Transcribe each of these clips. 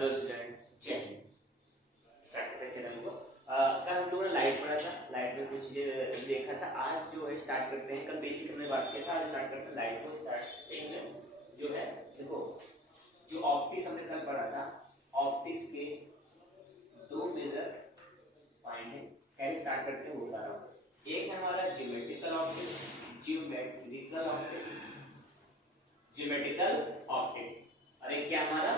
Hello students, जय Hind. Start करते हैं चैनल को। कल हम लोगों ने लाइट पढ़ा था, लाइट में कुछ देखा था। आज जो है स्टार्ट करते हैं, कल बेसिक हमने बात किया था, आज स्टार्ट करते हैं लाइट को। स्टार्टिंग में जो है देखो, जो ऑप्टिक्स हमने कल पढ़ा था, ऑप्टिक्स के दो मेजर पॉइंट है। कैसे स्टार्ट करते हैं वो बता रहा हूँ। एक है हमारा geometrical optics, geometrical optics, geometrical optics, और एक क्या हमारा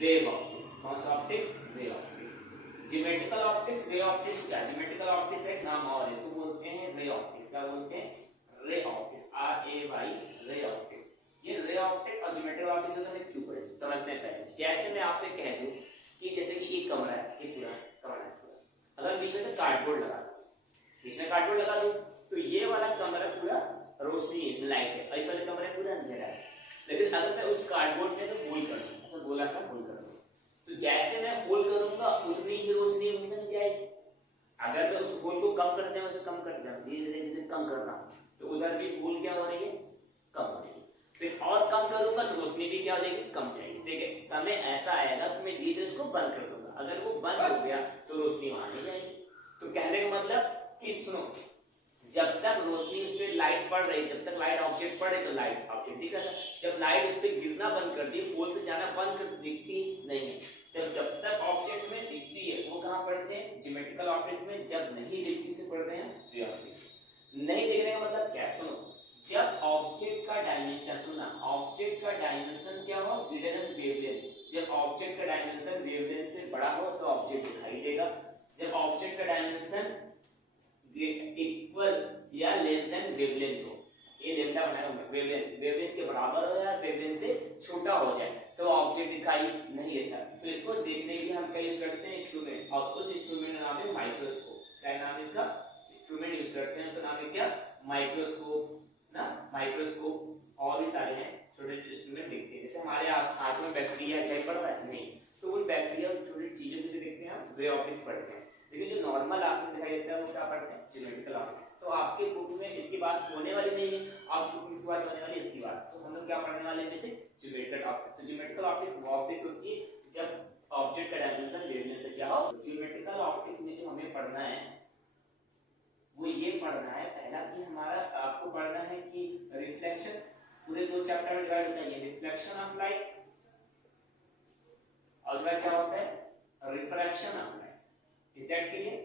वेव ऑप्टिक्स। कौन सा optics? Wave optics. Geometrical optics, wave optics क्या? ज्योमेट्रिकल ऑप्टिक्स एक नाम और इसको बोलते हैं रे ऑप्टिक्स। क्या बोलते हैं? Ray optics, RAY, ray optics. ये रे ऑप्टिक्स और ज्योमेट्रिकल ऑप्टिक्स होते हैं क्यों पढ़े समझते हैं पहले। जैसे मैं आपसे कह दूं कि जैसे कि एक कमरा है, एक पूरा कमरा है पूरा, अगर बीच में से कार्डबोर्ड लगा दूं, बीच में कार्डबोर्ड लगा दूं तो ये वाला कमरा पूरा रोशनी है, इसमें लाइट है, और इस वाले कमरे पूरा अंधेरा है। लेकिन अगर मैं उस कार्डबोर्ड में से होल कर दूं, ऐसा गोला सा होल कर दूं, तो जैसे मैं होल करूंगा उतनी ही रोशनी बन जाएगी। अगर मैं उस होल को कम करते हैं, उसे कम करते हैं, धीरे धीरे धीरे कम करना, तो उधर भी होल क्या हो रही है? कम हो रही है। फिर और कम करूंगा तो रोशनी भी क्या हो जाएगी? कम जाएगी। देखिए समय ऐसा आएगा कि मैं धीरे धीरे उसको बंद कर दूंगा, अगर वो बंद हो गया तो रोशनी वहां नहीं जाएगी। तो कहने का मतलब कि सुनो, जब तक रोशनी उस पर लाइट पड़ रही, जब तक लाइट ऑब्जेक्ट पड़ रही तो लाइट ऑब्जेक्ट दिख रहा है। जब लाइट उस पर गिरना बंद कर दी, होल से जाना बंद कर, दिखती नहीं है। जब तक ऑब्जेक्ट में दिखती है वो कहाँ पढ़ते हैं? ज्योमेट्रिकल ऑप्टिक्स में। जब नहीं दिखती उसे पढ़ते हैं रे ऑप्टिक्स। नहीं दिखने का मतलब क्या? सुनो, जब ऑब्जेक्ट का डायमेंशन, सुना, ऑब्जेक्ट का डायमेंशन क्या हो? Greater than wavelength. जब ऑब्जेक्ट का डायमेंशन वेवलेंथ से बड़ा हो तो ऑब्जेक्ट दिखाई देगा। जब ऑब्जेक्ट का डायमेंशन इक्वल या लेस देन वेवलेंथ हो, ये लेमडा बनाया होगा, वेवलेंथ के बराबर हो या वेवलेंथ से छोटा हो जाए तो ऑब्जेक्ट दिखाई नहीं देता। तो इसको देखने के लिए हम क्या यूज करते हैं? इंस्ट्रूमेंट। और उस इंस्ट्रूमेंट का नाम है माइक्रोस्कोप। क्या नाम है इसका? इंस्ट्रूमेंट यूज करते हैं, उसका नाम है क्या? माइक्रोस्कोप ना, माइक्रोस्कोप। और भी सारे हैं छोटे छोटे इंस्ट्रूमेंट देखते हैं। जैसे हमारे हाथ में बैक्टीरिया क्या पड़ रहा है? नहीं, तो उन बैक्टीरिया और छोटी चीजों से देखते हैं हम, वे ऑप्टिक्स पढ़ते हैं। लेकिन जो नॉर्मल आपको दिखाई देता है वो क्या पढ़ते हैं? Geometrical optics. तो आपके बुक में इसकी बात होने वाली नहीं है, आपकी बुक में इसकी बात होने वाली है, इसकी बात। तो हम लोग क्या पढ़ने वाले हैं? Basic geometrical optics. तो ज्योमेट्रिकल ऑप्टिक्स वो ऑप्टिक्स होती है जब ऑब्जेक्ट का डायमेंशन वेवलेंथ से क्या हो। ज्योमेट्रिकल ऑप्टिक्स में जो हमें पढ़ना है वो ये पढ़ना है, पहला कि हमारा आपको पढ़ना है कि रिफ्लेक्शन, पूरे दो चैप्टर में डिवाइड होता है। ये रिफ्लेक्शन ऑफ लाइट और दूसरा क्या होता है? Refraction of light. Is that clear?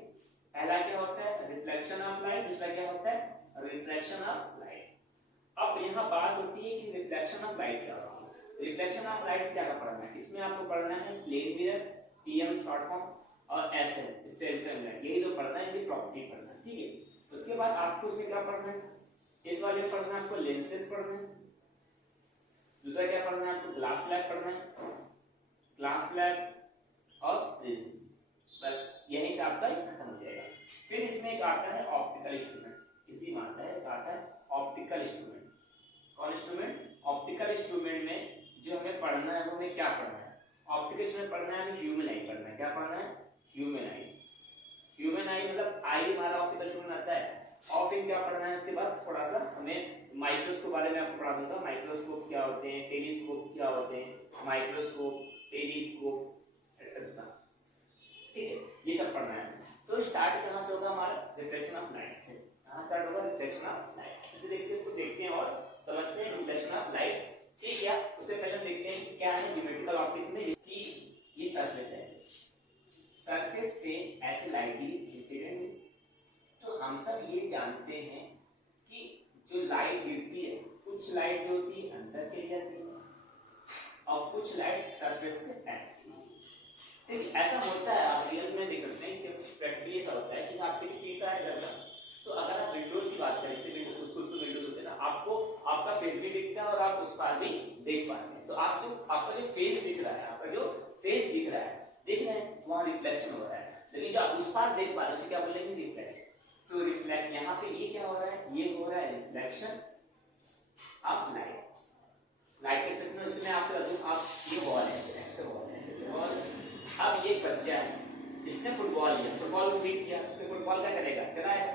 पहला क्या होता है? रिफ्लेक्शन ऑफ लाइट, दूसरा क्या होता है? Refraction of light. अब यहाँ बात होती है कि रिफ्लेक्शन ऑफ लाइट क्या होती है। रिफ्लेक्शन ऑफ लाइट क्या पढ़ना है? इसमें आपको पढ़ना है plane mirror, PM short form, और SL स्फेरिकल मिरर। यही तो पढ़ना है, इनकी प्रॉपर्टी पढ़ना है, ठीक है। उसके बाद आपको इसमें क्या पढ़ना है? इस वाले में पढ़ना है आपको लेंसेज पढ़ना है। दूसरा क्या पढ़ना है आपको? ग्लास स्लैब पढ़ना है, ग्लास स्लैब और प्रिज्म। बस यही से आपका खत्म हो जाएगा। फिर इसमें एक आता है ऑप्टिकल इंस्ट्रूमेंट, इसी में आता है, एक आता है ऑप्टिकल इंस्ट्रूमेंट। कौन इंस्ट्रूमेंट? ऑप्टिकल इंस्ट्रूमेंट में जो हमें पढ़ना है वो हमें क्या पढ़ना है? ऑप्टिकल इंस्ट्रूमेंट पढ़ना है, हमें ह्यूमन आई पढ़ना है। क्या पढ़ना है? ह्यूमन आई। ह्यूमन आई मतलब आई हमारा ऑप्टिकल इंस्ट्रूमेंट आता है। और फिर क्या पढ़ना है उसके बाद? थोड़ा सा हमें माइक्रोस्कोप बारे में आपको पढ़ा दूंगा। माइक्रोस्कोप क्या होते हैं, टेलीस्कोप क्या होते हैं, माइक्रोस्कोप, टेलीस्कोप एक्सेट्रा, ठीक है, ये सब पढ़ना है। तो स्टार्ट कहां से होगा हमारा? रिफ्लेक्शन ऑफ लाइट से। कहां स्टार्ट होगा? रिफ्लेक्शन ऑफ लाइट से। देखिए इसको देखते हैं और समझते हैं रिफ्लेक्शन ऑफ लाइट, ठीक है। उससे पहले हम देखते हैं कि क्या है ज्योमेट्रिकल ऑप्टिक्स में। कि ये सरफेस है, सरफेस पे ऐसे लाइट की इंसिडेंट है। तो हम सब ये जानते हैं कि जो लाइट गिरती है, कुछ लाइट जो होती है अंदर चली जाती है और कुछ लाइट सरफेस से ऐसे। देखिए ऐसा होता है, आप रियल में देख सकते हैं कि प्रैक्टिकली ऐसा होता है कि आपसे शीशा है घर का, तो अगर आप विंडोज की बात करें, जैसे विंडोज, उसको विंडोज होते हैं ना, आपको आपका फेस भी दिखता है और आप उस पार भी देख पाते हैं। तो आप जो आपका जो फेस दिख रहा है, आपका जो फेस दिख रहा है, देख रहे हैं, वहां रिफ्लेक्शन हो रहा है। लेकिन जो आप उस पार देख पा रहे हैं उसे क्या बोलेंगे? रिफ्लेक्शन। तो रिफ्लेक्ट यहाँ पे ये क्या हो रहा है? ये हो रहा है reflection of light. Light reflection इसमें आपसे बता दूं, आप ये बॉल है, ऐसे बॉल है, ऐसे बॉल। अब ये बच्चा है, इसने फुटबॉल लिया, फुटबॉल को हिट किया, तो फुटबॉल क्या करेगा? चलाएगा।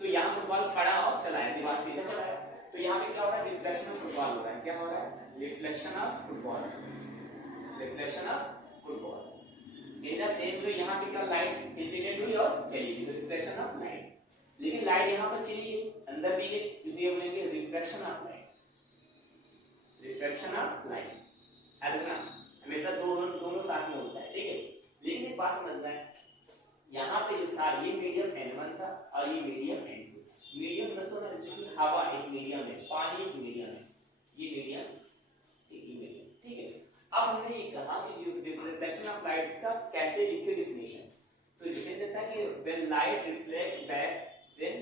तो यहाँ फुटबॉल खड़ा और चलाया, दीवार सीधा चलाया, तो यहाँ पे क्या हो रहा है? रिफ्लेक्शन ऑफ फुटबॉल हो रहा है। क्या हो रहा है? Reflection of football, reflection of football. Incident हुई और चली गई, तो रिफ्लेक्शन ऑफ लाइट। लेकिन लाइट यहाँ पर चली गई, अंदर भी गई, इसलिए बोलेंगे reflection of light, reflection of light. ना हमेशा दोनों साथ में होता है, ठीक है। लेकिन ये बात समझना है, यहाँ पे जो था ये मीडियम N1 था और ये मीडियम N2। मीडियम मतलब ना जैसे कि हवा एक मीडियम है, पानी एक मीडियम है, ये मीडियम, ठीक है मीडियम, ठीक है। अब हमने ये कहा कि रिफ्लेक्शन ऑफ लाइट का कैसे लिखे डेफिनेशन, तो इसमें देता है कि when light reflect back, when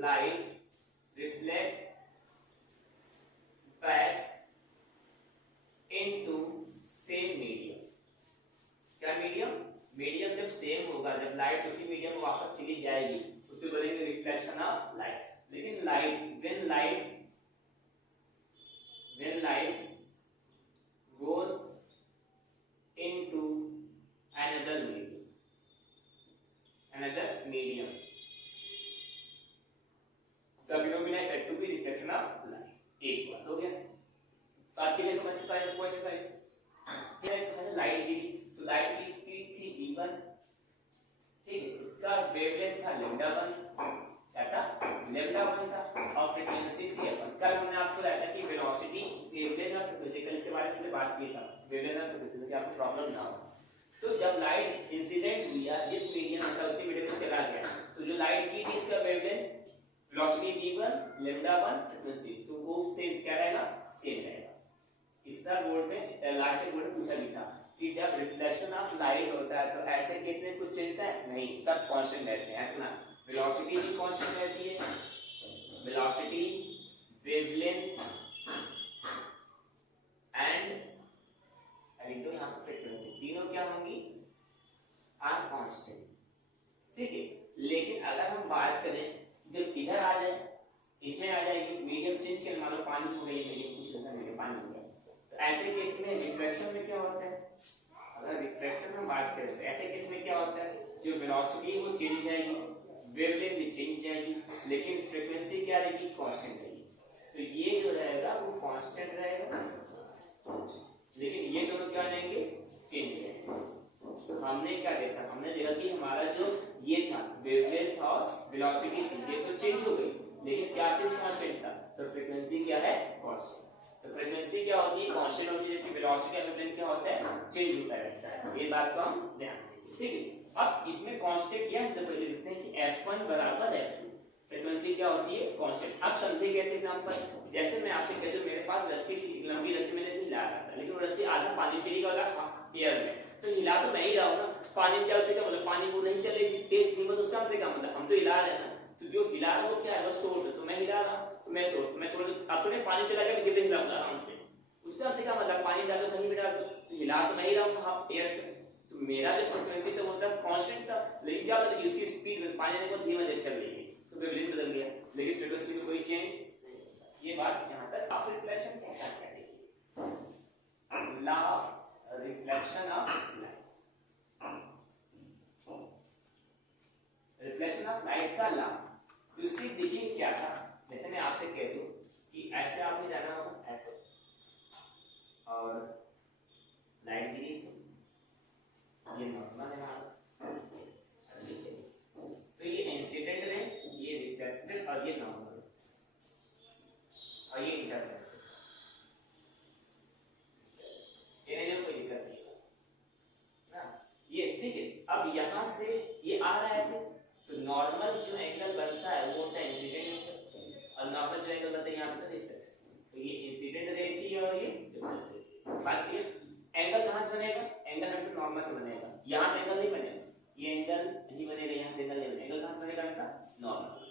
light reflect back into same medium, क्या मीडियम, मीडियम जब सेम होगा, जब लाइट उसी मीडियम में वापस चली जाएगी उसे बोलेंगे रिफ्लेक्शन ऑफ लाइट। लेकिन light when light goes into another medium, the phenomena is said to be reflection of light। एक बात हो गया, बात के लिए समझ से आया कोई ऐसा है, लाइट गिरी तो लाइट की स्पीड थी v1, ठीक है, इसका वेवलेंथ था λ1, क्या था λ1 था, और फ्रीक्वेंसी थी f1। कल हमने आपको बताया कि वेलोसिटी, वेवलेंथ और फ्रीक्वेंसी इसके बारे में बात की था, वेवलेंथ और फ्रीक्वेंसी, कि आपको प्रॉब्लम ना हो। तो जब लाइट इंसिडेंट हुई या जिस मीडियम में उसी मीडियम में चला गया, तो जो लाइट की थी इसका वेवलेंथ वेलोसिटी v1 λ1 फ्रीक्वेंसी, तो वो सेम क्या रहेगा, सेम रहेगा। इस तरह बोर्ड में लास्ट से बोर्ड में पूछा भी था कि जब रिफ्लेक्शन ऑफ लाइट होता है तो ऐसे केस में कुछ चेंज है नहीं, सब कांस्टेंट रहते हैं ना, वेलोसिटी भी कांस्टेंट रहती है, वेलोसिटी, वेवलेंथ एंड तो यहाँ पर फ्रीक्वेंसी, तीनों क्या होंगी, आर कांस्टेंट, ठीक है। लेकिन अगर हम बात करें जब इधर आ जाए, इसमें आ जाएगी मीडियम चेंज कर, मान लो पानी हो गई, मीडियम कुछ होता है, पानी हो गया, तो ऐसे केस में रिफ्लेक्शन में क्या होता है, अगर रिफ्लेक्शन में बात करें तो ऐसे केस में क्या होता है, जो वेलोसिटी वो चेंज जाएगी, वेवलेंथ भी चेंज जाएगी, लेकिन फ्रीक्वेंसी क्या रहेगी, कांस्टेंट रहेगी। तो ये जो रहेगा वो कांस्टेंट रहेगा, लेकिन ये दोनों क्या रहेंगे, चेंज रहेंगे। हमने क्या देखा, हमने देखा कि हमारा जो ये था वेवलेंथ और वेलोसिटी थी, ये तो चेंज हो गई, लेकिन क्या चीज कांस्टेंट था, तो फ्रीक्वेंसी क्या है, कांस्टेंट। तो फ्रीक्वेंसी क्या होती है, कांस्टेंट होती है, जबकि वेलोसिटी और वेवलेंथ क्या होता है, चेंज होता रहता है। ये बात को हम ध्यान दें, ठीक है। अब इसमें कांस्टेंट क्या है, तो पहले देखते हैं कि f1 बराबर f2, फ्रीक्वेंसी क्या होती है, कांस्टेंट। अब समझे कैसे एग्जांपल, जैसे मैं आपसे कहूं मेरे पास रस्सी थी, लंबी रस्सी मैंने हिला रहा था, लेकिन वो रस्सी आधा पानी चली गया एयर में, तो हिला तो मैं ही रहा हूं ना, पानी में क्या उससे क्या मतलब, पानी वो नहीं चल रही, तेज धीमा, तो उससे हमसे क्या मतलब, हम तो हिला रहे हैं ना, तो जो हिला रहा है वो क्या है, वो सोर्स है, तो मैं हिला रहा हूं, तो मैं सोर्स, मैं थोड़ा अब तो नहीं पानी चला गया, गिर हिलाऊंगा आराम से, उससे हमसे क्या मतलब, पानी डालो कहीं भी डाल दो, तो हिला तो मैं ही रहा हूं हाफ एयर से, तो मेरा जो फ्रीक्वेंसी था वो था कांस्टेंट था, लेकिन क्या होता है कि उसकी स्पीड पानी ने बहुत धीमा चल रही है, तो वेवलेंथ बदल गया, लेकिन फ्रीक्वेंसी में कोई चेंज नहीं। ये बात यहां तक। ऑफ रिफ्लेक्शन कैसा क्या देखिए, law of reflection of light, reflection of light का लॉ, उसकी देखिए क्या था, जैसे मैं आपसे कह दूं कि ऐसे आपने जाना होगा ऐसे, और लाइट गिरी से, ये नॉर्मल है हमारा, तो ये इंसिडेंट रे, ये रिफ्लेक्टेड और ये नॉर्मल, और ये इंटरफेरेंस, ये नहीं, कोई दिक्कत नहीं ना, ये ठीक है। अब यहां से ये आ रहा है ऐसे, तो नॉर्मल जो एंगल बनता है वो होता है इंसिडेंट, और नॉर्मल जो एंगल बनता है यहाँ पे तो रिफ्लेक्ट, तो ये इंसिडेंट रे थी और ये रिफ्लेक्ट रे। बाकी एंगल कहां से बनेगा, एंगल हमेशा नॉर्मल से बनेगा, यहां से एंगल नहीं बनेगा, ये एंगल नहीं बनेगा, यहाँ से एंगल नहीं बनेगा, एंगल कहां से बनेगा, हमेशा नॉर्मल।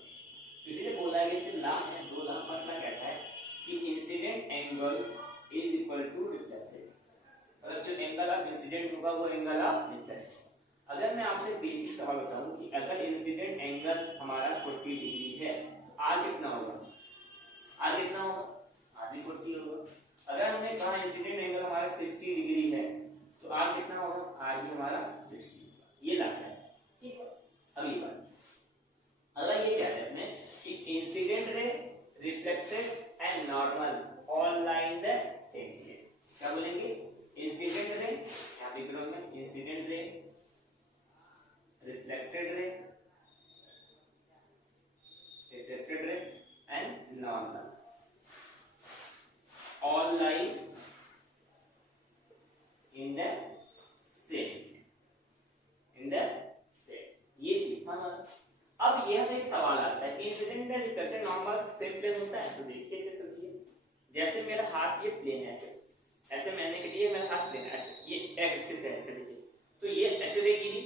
इसलिए बोला है कि ला है, दो ला मसला कहता है कि incident angle is equal to reflected, मतलब जो एंगल ऑफ इंसिडेंट होगा वो एंगल ऑफ रिफ्लेक्शन। अगर मैं आपसे बेसिक सवाल बताऊं कि अगर इंसिडेंट एंगल हमारा 40 डिग्री है, आर कितना होगा, आर कितना होगा, आर भी 40 होगा। अगर हमने कहा इंसिडेंट एंगल हमारा 60 डिग्री है, तो आर कितना होगा, आर भी हमारा 60, ये लाता है, ठीक है। अगली बात, अगर ये क्या है इसमें कि incident ray, reflected and normal all lie in the same plane, क्या बोलेंगे, इंसिडेंट रे, यहाँ पे करोगे incident ray, reflected ray and normal, all lie in the same, ये चीज था हमारा। अब ये हमें एक सवाल आता है कि incident and reflected normal same plane होता है। तो देखिए जैसे सोचिए, जैसे मेरा हाथ ये प्लेन है, ऐसे मैंने के लिए मेरा हाथ प्लेन है, ऐसे ये एक्सिस है, ऐसे देखिए, तो ये ऐसे रे गिरी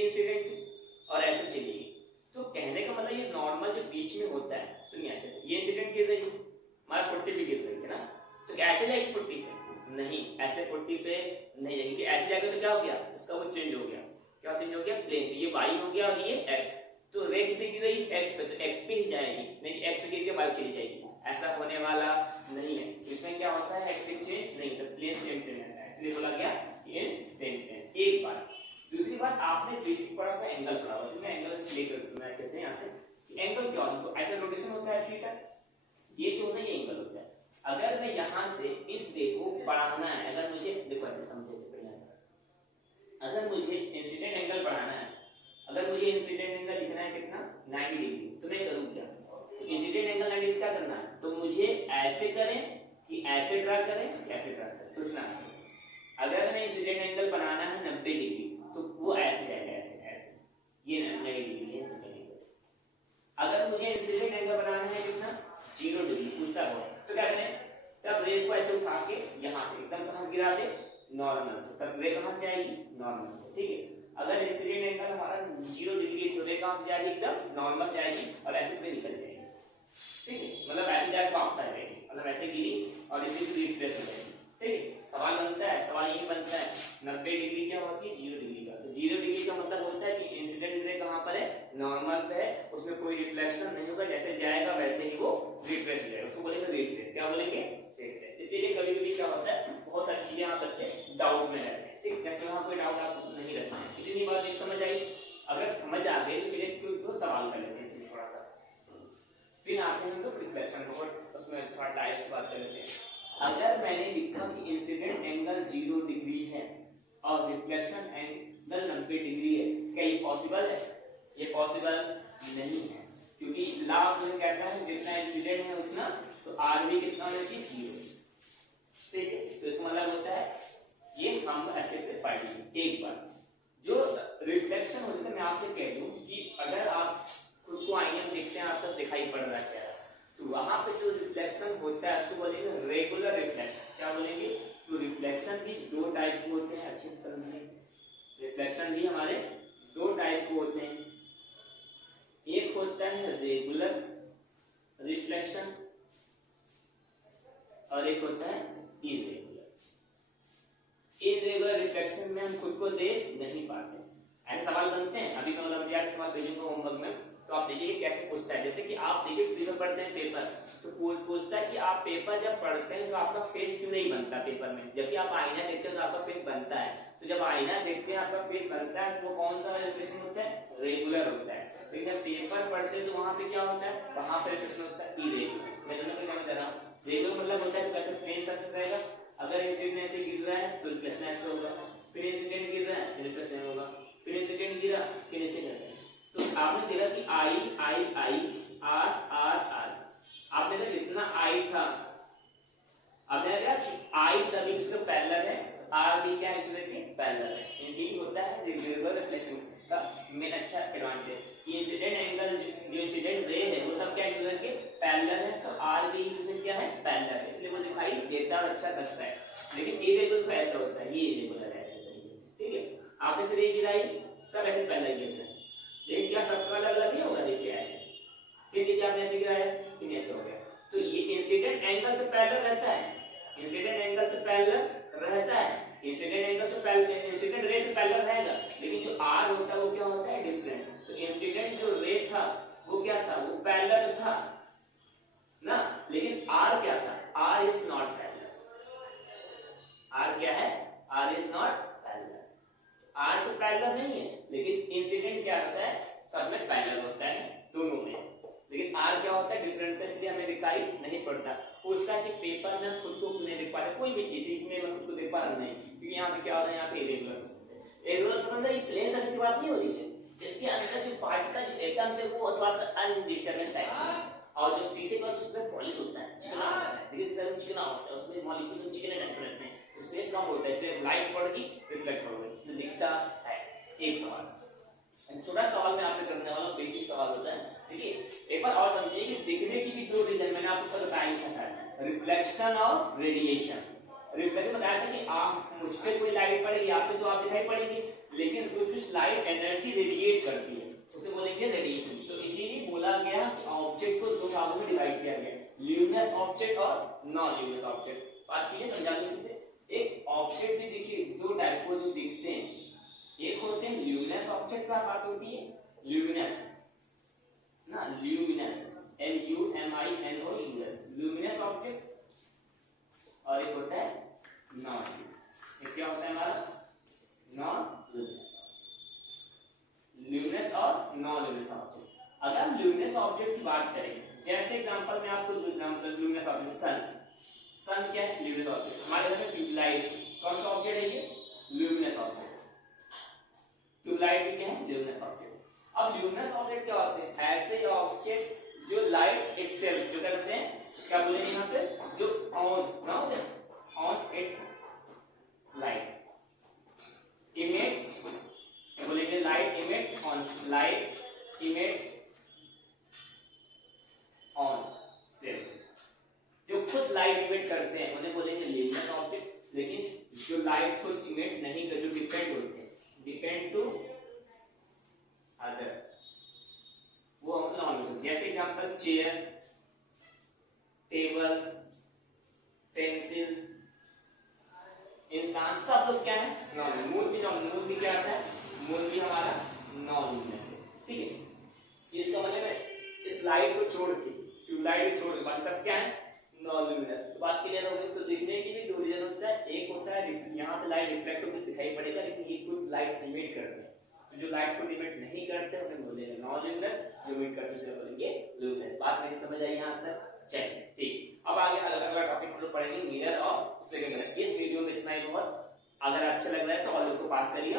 इंसिडेंट की और ऐसे चली। तो कहने का मतलब ये नॉर्मल जो बीच में होता है, सुनिए अच्छे से, ये इंसिडेंट गिर रही है, हमारा 40 पे गिर रही है ना, तो कैसे जाएगी 40 पे? नहीं, ऐसे 40 पे नहीं जाएगी, ऐसे जाएगा तो क्या हो गया, उसका वो चेंज हो गया, क्या चेंज हो गया, प्लेन। तो ये y हो गया और ये x, तो रे किसे गिर रही x पे, तो x पे ही जाएगी, नहीं x पे गिर के y चली जाएगी, ऐसा होने वाला नहीं है। इसमें क्या होता है, x चेंज नहीं, तो प्लेन सेम प्लेन रहता है, इसलिए बोला गया ये सेम प्लेन। एक बात। दूसरी बात, आपने बेसिक पढ़ा था, एंगल पढ़ा हुआ, तो मैं एंगल प्ले करता हूं अच्छे से। यहां से एंगल क्या होता है, ऐसा रोटेशन होता है थीटा, ये जो होता है ये एंगल होता है। अगर मैं यहां से इस रे को बढ़ाना है, अगर मुझे देखो ऐसे समझे बढ़िया से, अगर मुझे इंसिडेंट एंगल बढ़ाना है, अगर मुझे इंसिडेंट एंगल लिखना है कितना 90 डिग्री, तो मैं करूं क्या, तो इंसिडेंट एंगल 90 क्या करना है, तो मुझे ऐसे करें कि ऐसे ड्रा करें, कैसे ड्रा करें, सोचना है। अगर मैं इंसिडेंट एंगल बनाना है 90 डिग्री, तो वो ऐसे जाएगा, ऐसे ये 90 डिग्री है इंसिडेंट एंगल। अगर मुझे इंसिडेंट एंगल बनाना है कितना 0 डिग्री पूछता हो, तो क्या करें, तब रे को ऐसे उठा के यहां से एकदम कहां गिरा दे, नॉर्मल से, तब रे कहां से जाएगी, नॉर्मल से, ठीक है। अगर इंसिडेंट एंगल हमारा 0 डिग्री, तो रे कहां से जाएगी, एकदम नॉर्मल जाएगी और ऐसे पे निकल जाएगी, ठीक है, मतलब ऐसे जाके वापस आ जाएगी, मतलब ऐसे गिरी और इसी से रिफ्रेश हो जाएगी, ठीक है। सवाल बनता है, सवाल यही बनता है 90 डिग्री क्या होती है, 0 डिग्री का, तो 0 डिग्री का मतलब होता है कि इंसिडेंट रे कहां पर है, नॉर्मल पे है, उसमें कोई रिफ्लेक्शन नहीं होगा, जैसे जाएगा वैसे ही वो रिफ्रेश हो जाएगा, उसको बोलेंगे रिफ्रेश, क्या बोलेंगे, रिफ्रेश। इसीलिए कभी-कभी क्या होता है, बहुत सारी चीजें यहां बच्चे डाउट में रहते हैं, ठीक है, तो यहां कोई डाउट आपको नहीं रखना है। इतनी बात एक समझ आई, अगर समझ आ गई तो चलिए तो सवाल कर लेते हैं इसमें थोड़ा सा, फिर आते हैं हम लोग रिफ्लेक्शन को, उसमें थोड़ा टाइप्स की बात कर लेते हैं। अगर मैंने लिखा कि इंसिडेंट एंगल 0 डिग्री है और रिफ्लेक्शन एंगल 90 डिग्री है, क्या ये पॉसिबल है, ये पॉसिबल नहीं है, क्योंकि लॉ में कहता है जितना इंसिडेंट है उतना, तो आर भी कितना होना चाहिए, 0, ठीक है। तो इसका मतलब होता है ये हम अच्छे से पढ़ लेंगे। एक बार जो रिफ्लेक्शन होता है, मैं आपसे कह दूं कि अगर आप खुद को आईने में देखते हैं, आपको दिखाई पड़ रहा है, तो वहां पे जो रिफ्लेक्शन होता है उसको बोलेंगे रेगुलर रिफ्लेक्शन, क्या बोलेंगे, तो रिफ्लेक्शन भी 2 टाइप के होते हैं, अच्छे से समझिए, रिफ्लेक्शन भी हमारे 2 टाइप के होते हैं, एक होता है रेगुलर रिफ्लेक्शन और एक होता है इरेगुलर। इरेगुलर रिफ्लेक्शन में हम खुद को देख नहीं पाते, ऐसे सवाल बनते हैं, अभी मैं ओलंपियाड के बाद भेजूंगा होमवर्क में, तो आप देखिए कैसे पूछता है, जैसे कि आप देखिए फ्री में पढ़ते हैं पेपर, तो पूछता है कि आप पेपर जब पढ़ते हैं तो आपका फेस क्यों नहीं बनता पेपर में, जबकि आप आईना देखते हैं तो आपका फेस बनता है, तो जब आईना देखते हैं आपका फेस बनता है, तो वो कौन सा रिफ्लेक्शन होता है, रेगुलर होता है, लेकिन जब पेपर पढ़ते हैं तो वहां पे क्या होता है, वहां पर रिफ्लेक्शन होता है इरेगुलर। मैं दोनों को दे रहा हूँ, रेगुलर मतलब होता है कैसे प्लेन सरफेस रहेगा, अगर इंसिडेंट ऐसे गिर रहा है तो रिफ्लेक्शन ऐसे होगा, फिर इंसिडेंट गिर रहा है रिफ्लेक्शन होगा, फिर इंसिडेंट गिरा फिर ऐसे करते हैं। तो आपने देखा कि आई आई आई आर आर आर, आपने देखा जितना आई था, आपने देखा आई सभी इसके पैरेलल है, आर भी क्या है इसके पैरेलल है, यही होता है रेगुलर रिफ्लेक्शन का मेन अच्छा एडवांटेज, कि इंसिडेंट एंगल जो इंसिडेंट रे है वो सब क्या है दूसरे के पैरेलल है, तो आर भी दूसरे क्या है पैरेलल है, इसलिए वो दिखाई देता है, अच्छा करता है। लेकिन इरेगुलर तो ऐसा होता है, ये इरेगुलर है ऐसे तरीके से, ठीक है। आपने से रे गिराई सब ऐसे पैरेलल गिर रहे हैं, लेकिन क्या सबका अलग अलग नहीं होगा, देखिए ऐसे, फिर देखिए आपने ऐसे गिराया फिर ऐसे हो गया, तो ये इंसिडेंट एंगल तो पैरेलल रहता है, इंसिडेंट एंगल तो पैरेलल रहता है, इंसिडेंट एंगल तो पैरेलल, इंसिडेंट रे तो पैरेलल रहेगा, लेकिन जो आर होता है वो क्या होता है डिफरेंट। तो इंसिडेंट जो रे था वो क्या था, वो पैरेलल था ना, लेकिन आर क्या था, R is not parallel, R क्या है, R is not parallel, R तो पैरेलल नहीं है, लेकिन इंसिडेंट क्या होता है, सब में पैरेलल होता है दोनों में, लेकिन आर क्या होता है डिफरेंट, इसलिए हमें दिखाई नहीं पड़ता। पूछता है कि पेपर में खुद को नहीं देख पाते, कोई भी चीज इसमें मैं खुद को देख पा रहा नहीं, क्योंकि यहाँ पे क्या हो रहा है, यहाँ पे इरेगुलर सरफेस है, एक रोल समझना, ये प्लेन सरफेस की बात नहीं हो रही है, इसके अंदर जो पार्टिकल जो एटम्स है वो थोड़ा सा अनडिस्टर्बेंस टाइप का, और जो शीशे का उससे पॉलिश होता है, चिकना होता है, देखिए इधर चिकना होता है, उसमें मॉलिक्यूल चिकने टाइप रहते हैं, स्पेस कम होता है, इसलिए लाइट पड़ेगी रिफ्लेक्ट होगा, इसलिए दिखता है। एक सवाल, छोटा सवाल मैं आपसे करने वाला हूँ, बेसिक सवाल होता है, देखिए एक बार और समझिए कि दिखने की भी दो रीजन मैंने आपको बताया था, रिफ्लेक्शन और रेडिएशन। रिफ्लेक्शन बताया था कि आप मुझ पे कोई लाइट पड़ेगी, आप पे तो आप दिखाई पड़ेगी, लेकिन वो जो लाइट एनर्जी रेडिएट करती है उसे बोलेंगे रेडिएशन। तो इसीलिए बोला गया कि ऑब्जेक्ट को दो भागों में डिवाइड किया गया, ल्यूमिनस ऑब्जेक्ट और नॉन ल्यूमिनस ऑब्जेक्ट। बात कीजिए समझा दो अच्छे से। एक ऑब्जेक्ट भी देखिए दो टाइप को जो दिखते हैं, एक होते हैं ल्यूमिनस ऑब्जेक्ट का बात होती है, ल्यूमिनस ना, ल्यूमिनस LUMINOUS ल्यूमिनस ऑब्जेक्ट, और एक होता है नॉन ल्यूमिनस। ये क्या होता है हमारा नॉन ल्यूमिनस, ल्यूमिनस और नॉन ल्यूमिनस ऑब्जेक्ट। अगर हम ल्यूमिनस ऑब्जेक्ट की बात करें, जैसे एग्जांपल में आपको एग्जांपल ल्यूमिनस ऑब्जेक्ट सन क्या है, ल्यूमिनस ऑब्जेक्ट। हमारे घर में ट्यूबलाइट कौन सा ऑब्जेक्ट है, ये ल्यूमिनस ऑब्जेक्ट। ट्यूबलाइट भी क्या है, ल्यूमिनस ऑब्जेक्ट। अब ल्यूमिनस ऑब्जेक्ट क्या होते हैं, ऐसे ऑब्जेक्ट जो लाइट इटसेल्फ जो करते हैं, क्या बोलेंगे यहाँ पे, जो ऑन ना होते ऑन इट्स लाइट इमेज, बोलेंगे light image on, light image on self, जो खुद लाइट इमिट करते हैं उन्हें बोलेंगे ल्यूमिनस ऑब्जेक्ट। लेकिन जो लाइट खुद इमिट नहीं कर, जो डिपेंड होते हैं, डिपेंड टू अदर, वो हम नॉन ल्यूमिनस। जैसे एग्जांपल चेयर, टेबल, पेंसिल, इंसान, सब लोग क्या है नॉन। मून भी क्या आता है, मून भी हमारा नॉन ल्यूमिनस है, ठीक है। इसका मतलब है इस लाइट को छोड़ के, ट्यूबलाइट छोड़ के बाकी सब क्या है नॉन ल्यूमिनस। तो बात क्लियर हो गई। तो दिखने की भी दो रीजन होता है, एक होता है यहाँ पे लाइट रिफ्लेक्ट होकर दिखाई पड़ेगा, लेकिन ये खुद लाइट इमिट करते हैं, तो जो लाइट को इमिट नहीं करते उन्हें बोलेंगे नॉन ल्यूमिनस, जो इमिट करते हैं उसे बोलेंगे ल्यूमिनस। बात मेरी समझ आई यहाँ तक, चलिए ठीक। अब आगे अगला टॉपिक हम लोग पढ़ेंगे मिरर और सेकंड मिरर। इस वीडियो में इतना ही बहुत। अगर अच्छा लग रहा है तो और लोग को पास करिए।